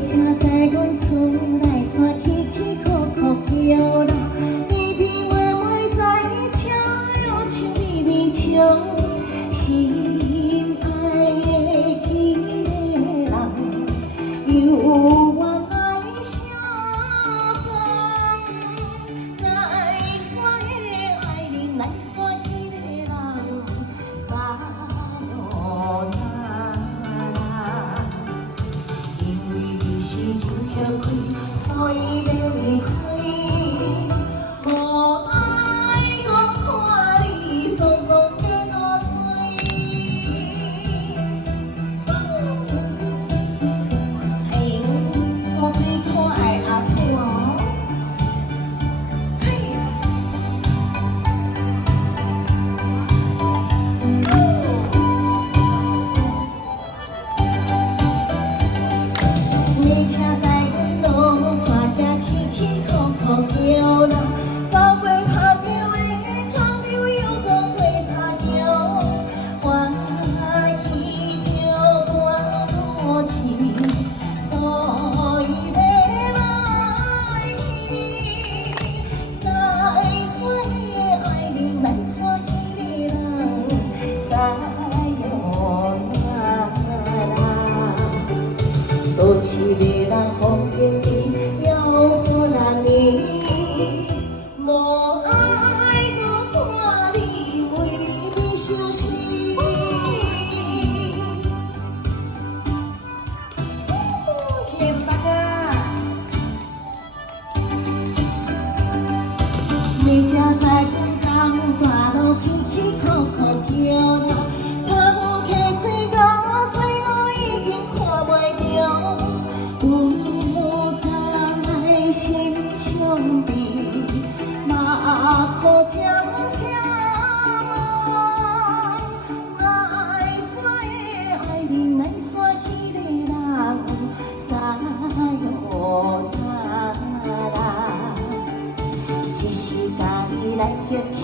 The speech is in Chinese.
正在阮厝内山起起伏伏叫啦，天天月月在笑，又像微微笑，心爱的迄个人，有我爱声声，来山的爱人，来山迄个人，沙罗啦。因为你是真歇开，所以要离开。无爱我看你爽爽加多嘴，嘿，多嘴可爱阿婆哦，嘿。火车在阮路线行起起伏伏叫啦，走过拍桥的空中又搁过擦桥，欢喜着我多情，所以要来去，来山的爱人，来山迄个人，撒哟啦。多痴的人风景里要好难你，无爱搁看你为你变相思。谢谢大家。你家在广江大路起起伏伏叫啦，苍溪水高水我已经看袂着。有当来心相比，马可渐渐忘。来山的爱人，来山迄个人，撒哟啦啦。一时家己来激气，